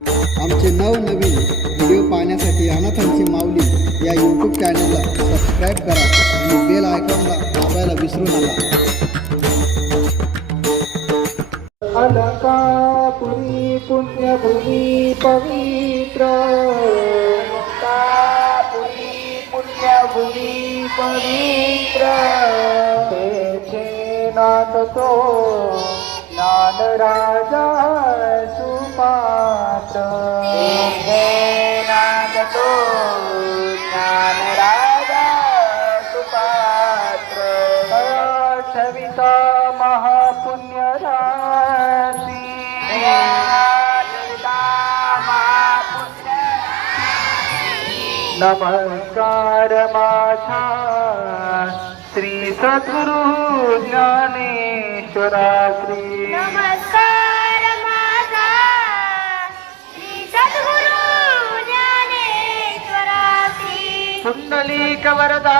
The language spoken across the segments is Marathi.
आमचे नवनवीन व्हिडिओ पाहण्यासाठी अनाथांची माऊली या यूट्यूब चॅनलला सबस्क्राईब करा आणि बेल आयकॉनला दाबायला विसरू नका. अलकापुरी पुण्यभूमी पवित्र। अलकापुरी पुण्यभूमी पवित्र। तेथे नाथ तो ज्ञान नमस्कार माझा श्री सद्गुरु ज्ञानेश्वरा श्री। नमस्कार माझा श्री सद्गुरु ज्ञानेश्वरा श्री। वरदा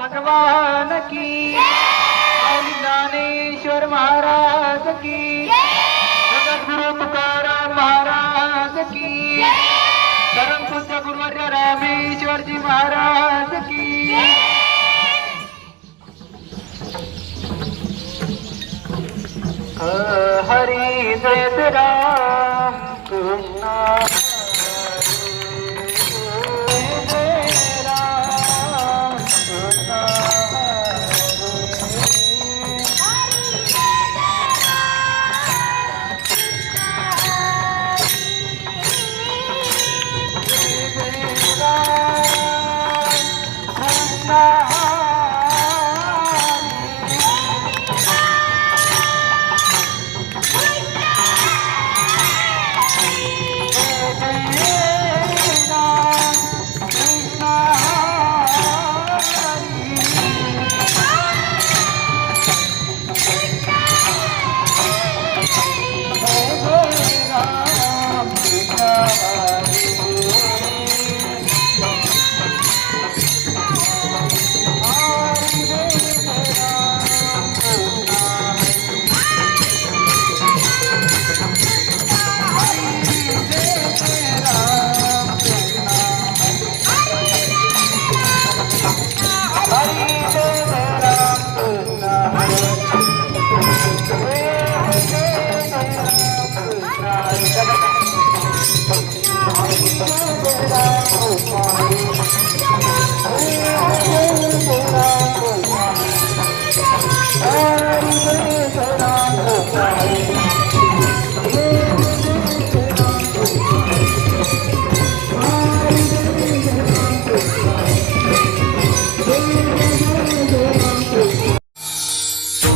भगवान की। ज्ञानेश्वर महाराज। महाराज की। जगद्गुरु तुकाराम महाराज की। परम पूज्य गुरुवर्य रामेश्वरजी महाराज की। हरी जय राम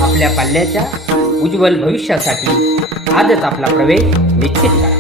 आपल्या पाल्याच्या उज्ज्वल भविष्यासाठी आजच आपला प्रवेश निश्चित करा.